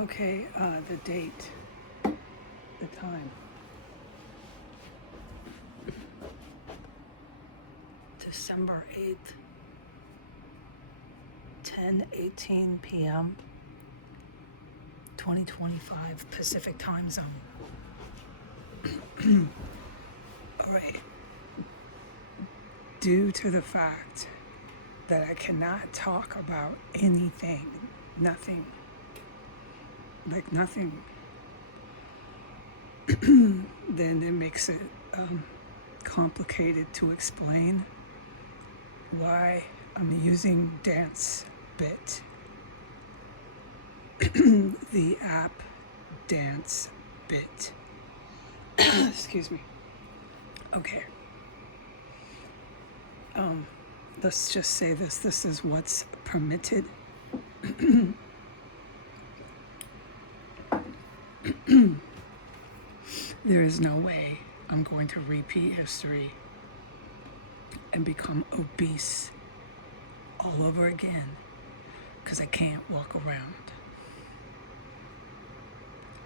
Okay, the date, the time. December 8th, 10:18 p.m., 2025 Pacific Time Zone. All right. Due to the fact that I cannot talk about anything, nothing, then it makes it complicated to explain why I'm using DANCEBIT, the app DANCEBIT. Excuse me. Okay. Let's just say this. This is what's permitted. There is no way I'm going to repeat history and become obese all over again because I can't walk around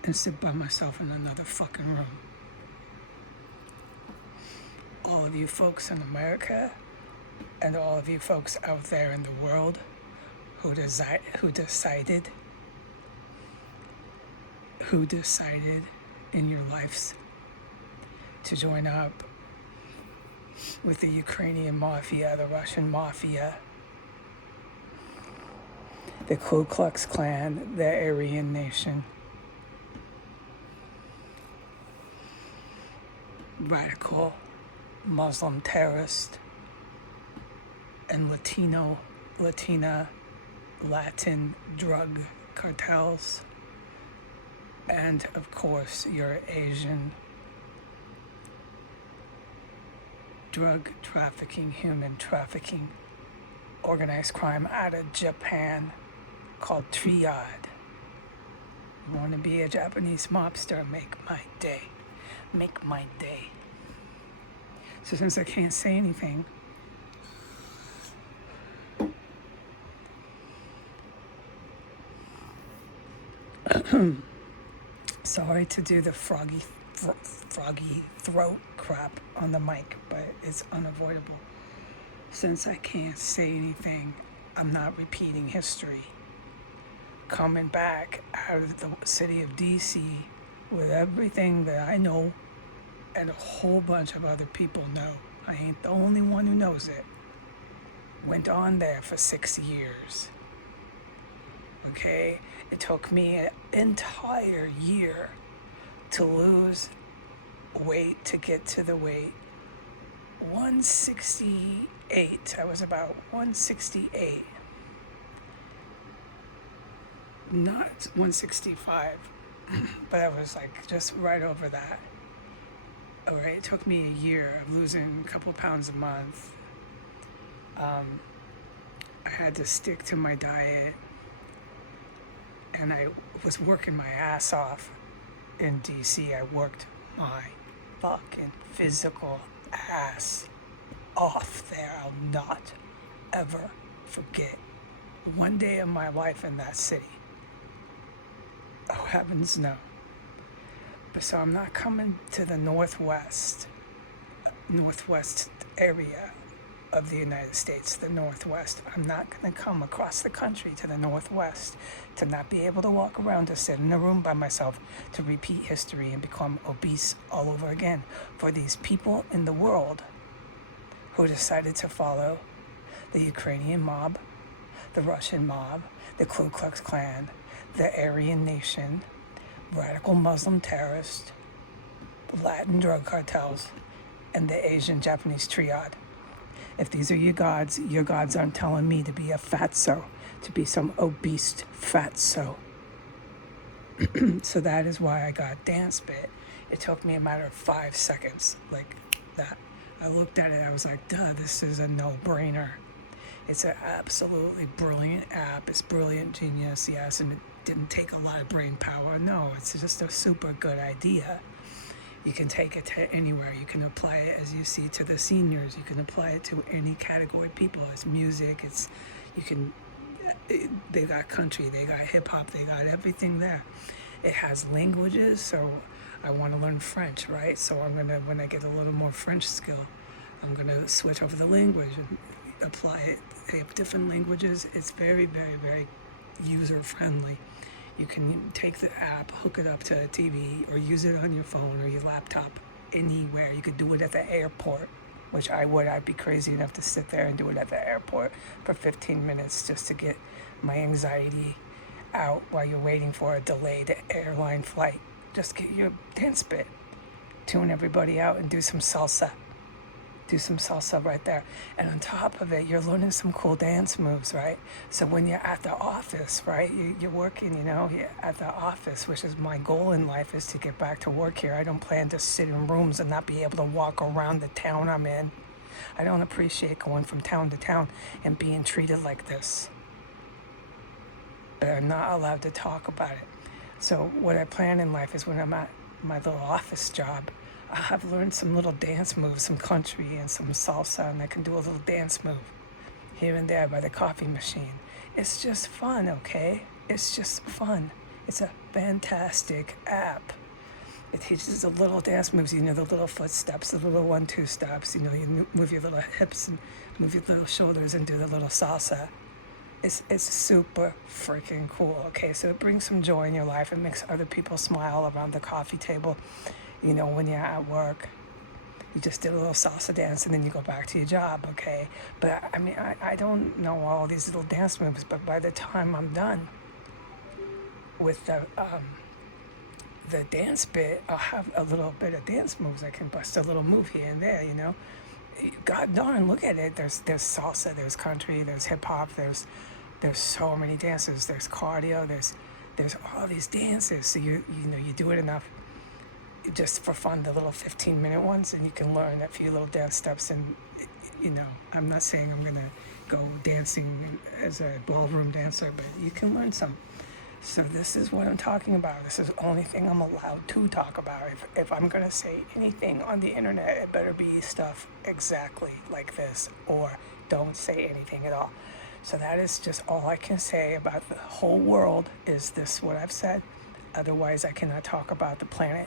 and sit by myself in another fucking room. All of you folks in America and all of you folks out there in the world who decided in your lives to join up with the Ukrainian mafia, the Russian mafia, the Ku Klux Klan, the Aryan Nation, radical Muslim terrorist, and Latin drug cartels, and of course your Asian drug trafficking, human trafficking, organized crime out of Japan called Triad. You want to be a Japanese mobster? Make my day. Make my day. So since I can't say anything, sorry to do the froggy throat crap on the mic, but it's unavoidable. Since I can't say anything, I'm not repeating history. Coming back out of the city of DC with everything that I know and a whole bunch of other people know. I ain't the only one who knows it. Went on there for 6 years. Okay? It took me an entire year to lose weight, to get to the weight 168. I was about 168. Not 165, but I was like just right over that. All right, it took me a year of losing a couple pounds a month. I had to stick to my diet, and I was working my ass off in DC. I worked my fucking physical ass off there. I'll not ever forget one day of my life in that city. Oh, heavens no. But so I'm not coming to the northwest area of the United States, the Northwest. I'm not going to come across the country to the Northwest to not be able to walk around, to sit in a room by myself, to repeat history and become obese all over again for these people in the world who decided to follow the Ukrainian mob, the Russian mob, the Ku Klux Klan, the Aryan Nation, radical Muslim terrorists, Latin drug cartels, and the Asian Japanese triad. If these are your gods aren't telling me to be a fatso, to be some obese fatso. So that is why I got DanceBit. It took me a matter of 5 seconds, like that. I looked at it, I was like, duh, this is a no-brainer. It's an absolutely brilliant app. It's brilliant genius, yes, and it didn't take a lot of brain power. No, it's just a super good idea. You can take it to anywhere. You can apply it, as you see, to the seniors. You can apply it to any category of people. It's music. You can They got country, they got hip hop, they got everything there. It has languages, so I want to learn French, right? So I'm gonna, when I get a little more French skill, I'm gonna switch over the language and apply it. They have different languages. It's very, very, very user friendly. You can take the app, hook it up to a TV, or use it on your phone or your laptop anywhere. You could do it at the airport, which I would. I'd be crazy enough to sit there and do it at the airport for 15 minutes just to get my anxiety out while you're waiting for a delayed airline flight. Just get your dance bit, tune everybody out, and do some salsa. Do some salsa right there. And on top of it, you're learning some cool dance moves, right? So when you're at the office, right, you're working, you're at the office, which is my goal in life, is to get back to work here. I don't plan to sit in rooms and not be able to walk around the town I'm in. I don't appreciate going from town to town and being treated like this. But I'm not allowed to talk about it. So what I plan in life is when I'm at my little office job, I've learned some little dance moves, some country and some salsa, and I can do a little dance move here and there by the coffee machine. It's just fun, okay? It's just fun. It's a fantastic app. It teaches the little dance moves, the little footsteps, the little 1-2 steps, you move your little hips and move your little shoulders and do the little salsa. It's super freaking cool, okay? So it brings some joy in your life. It makes other people smile around the coffee table. When you're at work, you just did a little salsa dance and then you go back to your job, okay? But I don't know all these little dance moves, but by the time I'm done with the dance bit, I'll have a little bit of dance moves. I can bust a little move here and there, God darn, look at it. There's salsa, there's country, there's hip hop, there's so many dances. There's cardio, there's all these dances. So you do it enough just for fun, the little 15-minute ones, and you can learn a few little dance steps. And I'm not saying I'm gonna go dancing as a ballroom dancer, but you can learn some. So this is what I'm talking about. This is the only thing I'm allowed to talk about. If I'm gonna say anything on the internet, it better be stuff exactly like this, or don't say anything at all. So that is just all I can say about the whole world. Is this what I've said? Otherwise, I cannot talk about the planet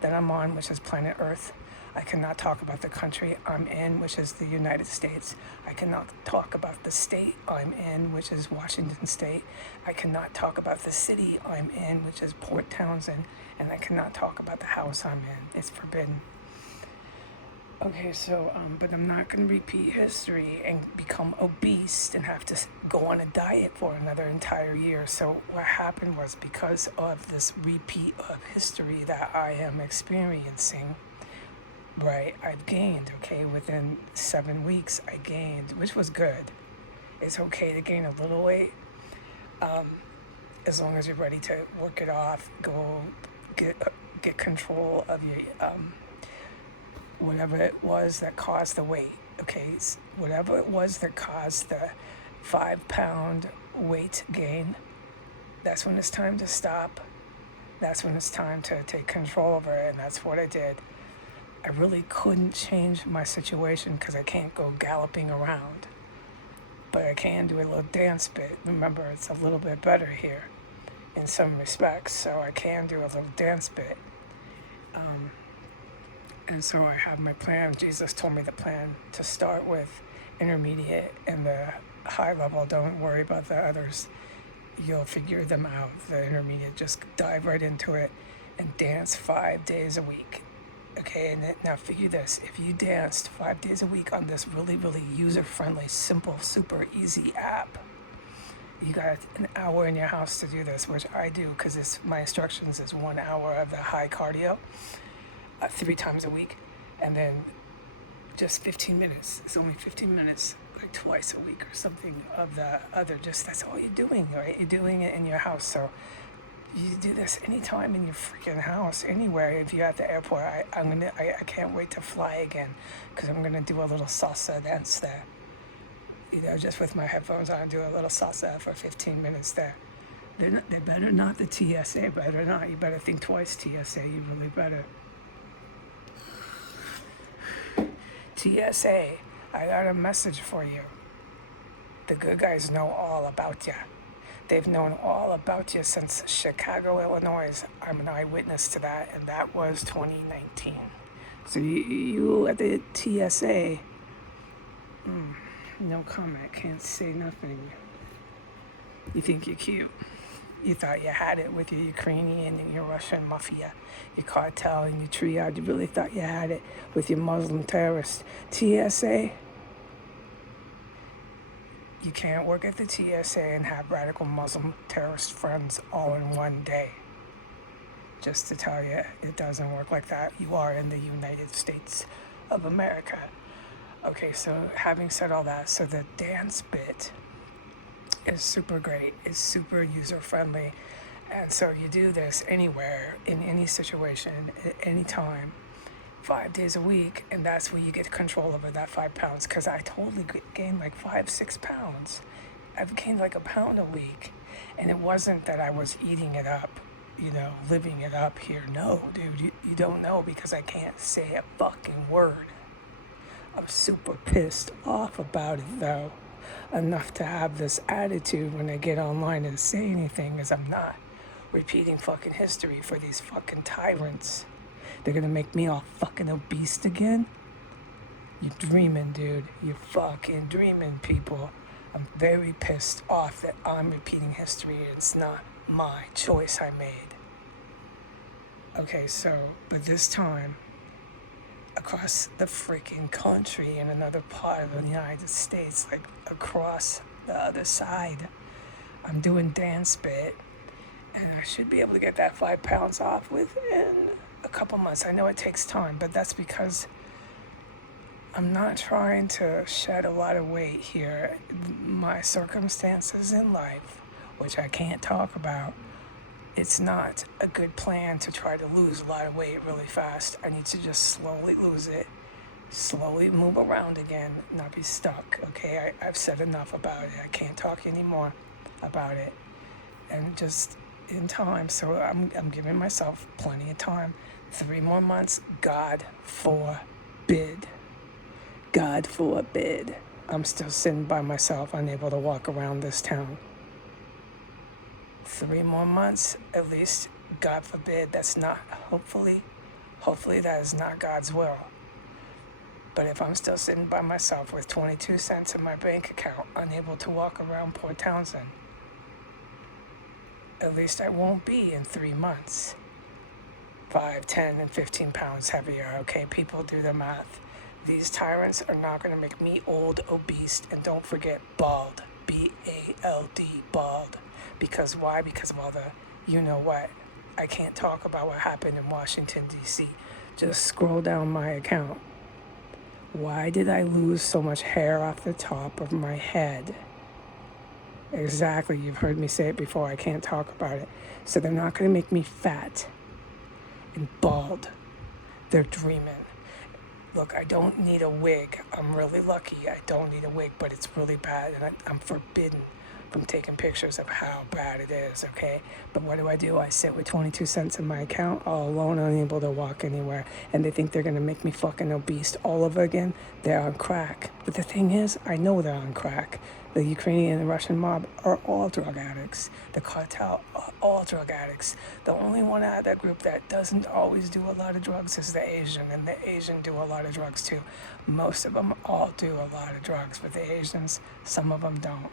that I'm on, which is planet Earth. I cannot talk about the country I'm in, which is the United States. I cannot talk about the state I'm in, which is Washington State. I cannot talk about the city I'm in, which is Port Townsend. And I cannot talk about the house I'm in. It's forbidden. Okay, so, but I'm not going to repeat history and become obese and have to go on a diet for another entire year. So what happened was, because of this repeat of history that I am experiencing, right, I've gained, okay, within 7 weeks I gained, which was good. It's okay to gain a little weight, as long as you're ready to work it off, go get control of your, whatever it was that caused the weight, okay? Whatever it was that caused the 5-pound weight gain, that's when it's time to stop. That's when it's time to take control over it, and that's what I did. I really couldn't change my situation because I can't go galloping around, but I can do a little dance bit. Remember, it's a little bit better here in some respects, so I can do a little dance bit. And so I have my plan. Jesus told me the plan to start with intermediate and the high level. Don't worry about the others. You'll figure them out. The intermediate, just dive right into it and dance 5 days a week. Okay, and now figure this. If you danced 5 days a week on this really, really user-friendly, simple, super easy app, you got an hour in your house to do this, which I do because my instructions is 1 hour of the high cardio. 3 times a week, and then just 15 minutes. It's only 15 minutes, like twice a week or something of the other. Just that's all you're doing, right? You're doing it in your house. So you do this anytime in your freaking house, anywhere. If you're at the airport, I can't wait to fly again because I'm gonna do a little salsa dance there. Just with my headphones on, do a little salsa for 15 minutes there. They better not, the TSA better not. You better think twice, TSA. You really better. TSA, I got a message for you. The good guys know all about you. They've known all about you since Chicago, Illinois. I'm an eyewitness to that, and that was 2019. So you at the TSA, no comment, can't say nothing. You think you're cute. You thought you had it with your Ukrainian and your Russian mafia, your cartel and your triad. You really thought you had it with your Muslim terrorists. TSA, you can't work at the TSA and have radical Muslim terrorist friends all in one day. Just to tell you, it doesn't work like that. You are in the United States of America. Okay, so having said all that, so the DANCEBIT is super great. It's super user-friendly. And so you do this anywhere, in any situation, at any time, 5 days a week, and that's where you get control over that 5 pounds, because I totally gained like 5-6 pounds. I've gained like a pound a week, and it wasn't that I was eating it up, living it up here. No, dude, you don't know, because I can't say a fucking word. I'm super pissed off about it, though, enough to have this attitude when I get online and say anything, as I'm not repeating fucking history for these fucking tyrants. They're gonna make me all fucking obese again? You're dreaming, dude. You're fucking dreaming, people. I'm very pissed off that I'm repeating history and it's not my choice I made. Okay, so, but this time, across the freaking country in another part of the United States, like across the other side, I'm doing DANCEBIT, and I should be able to get that 5 pounds off within a couple months. I know it takes time, but that's because I'm not trying to shed a lot of weight here. My circumstances in life, which I can't talk about, it's not a good plan to try to lose a lot of weight really fast. I need to just slowly lose it, slowly move around again, not be stuck, okay? I've said enough about it. I can't talk anymore about it. And just in time, so I'm giving myself plenty of time. 3 more months, God forbid. God forbid. I'm still sitting by myself, unable to walk around this town. 3 more months, at least, God forbid, that's not, hopefully that is not God's will. But if I'm still sitting by myself with 22 cents in my bank account, unable to walk around Port Townsend, at least I won't be in 3 months 5, 10, and 15 pounds heavier, okay? People do the math. These tyrants are not going to make me old, obese, and don't forget bald. B-A-L-D, bald. Because why? Because of all the you-know-what. I can't talk about what happened in Washington, D.C. Just scroll down my account. Why did I lose so much hair off the top of my head? Exactly, you've heard me say it before. I can't talk about it. So they're not going to make me fat and bald. They're dreaming. Look, I don't need a wig. I'm really lucky. I don't need a wig, but it's really bad, and I'm forbidden from taking pictures of how bad it is, okay? But what do? I sit with 22 cents in my account, all alone, unable to walk anywhere, and they think they're gonna make me fucking obese all over again. They're on crack. But the thing is, I know they're on crack. The Ukrainian and Russian mob are all drug addicts. The cartel are all drug addicts. The only one out of that group that doesn't always do a lot of drugs is the Asian, and the Asian do a lot of drugs too. Most of them all do a lot of drugs, but the Asians, some of them don't.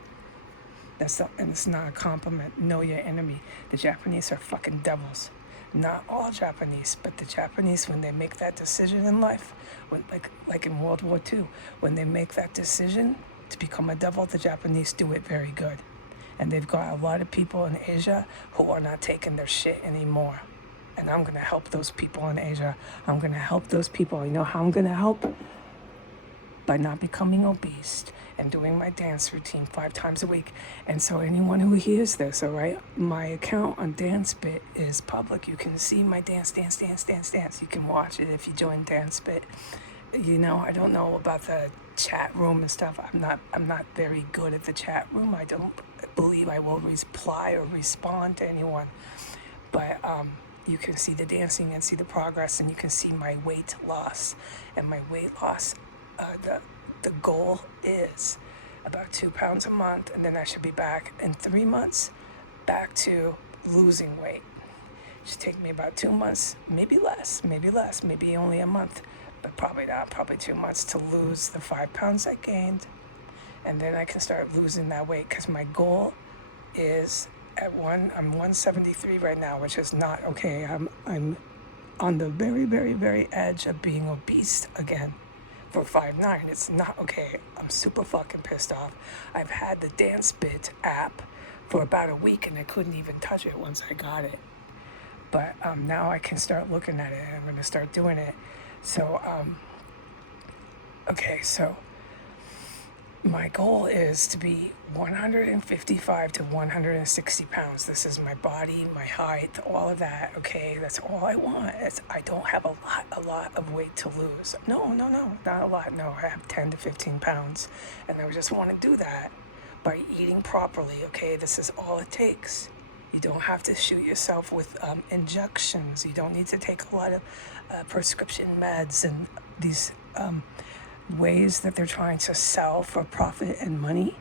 And it's not a compliment. Know your enemy. The Japanese are fucking devils. Not all Japanese, but the Japanese, when they make that decision in life, like in World War II, when they make that decision to become a devil, the Japanese do it very good. And they've got a lot of people in Asia who are not taking their shit anymore. And I'm going to help those people in Asia. I'm going to help those people. You know how I'm going to help? By not becoming obese and doing my dance routine 5 times a week. And so anyone who hears this, all right, my account on DanceBit is public. You can see my dance. You can watch it if you join DanceBit. You know, I don't know about the chat room and stuff. I'm not very good at the chat room. I don't believe I will reply or respond to anyone. But you can see the dancing and see the progress, and you can see my weight loss. And my weight loss, the goal is about 2 pounds a month, and then I should be back in 3 months, back to losing weight. It should take me about 2 months, maybe less, maybe only a month, but probably not, probably 2 months to lose the 5 pounds I gained. And then I can start losing that weight, because my goal is I'm 173 right now, which is not okay. I'm on the very, very, very edge of being obese again for 5'9". It's not okay. I'm super fucking pissed off. I've had the DANCEBIT app for about a week, and I couldn't even touch it once I got it. But now I can start looking at it, and I'm going to start doing it. So, okay, so my goal is to be 155 to 160 pounds. This is my body, my height, all of that, okay? That's all I want. I don't have a lot of weight to lose. No, not a lot. No, I have 10 to 15 pounds. And I just want to do that by eating properly, okay? This is all it takes. You don't have to shoot yourself with injections. You don't need to take a lot of prescription meds and these ways that they're trying to sell for profit and money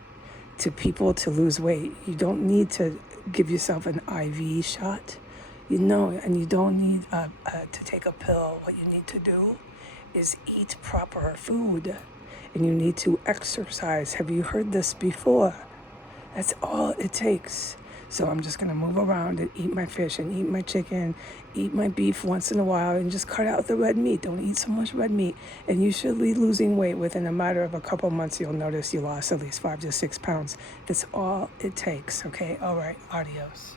to people to lose weight. You don't need to give yourself an IV shot, and you don't need to take a pill. What you need to do is eat proper food, and you need to exercise. Have you heard this before? That's all it takes. So I'm just going to move around and eat my fish and eat my chicken, eat my beef once in a while, and just cut out the red meat. Don't eat so much red meat. And you should be losing weight within a matter of a couple months. You'll notice you lost at least 5 to 6 pounds. That's all it takes, okay? All right, adios.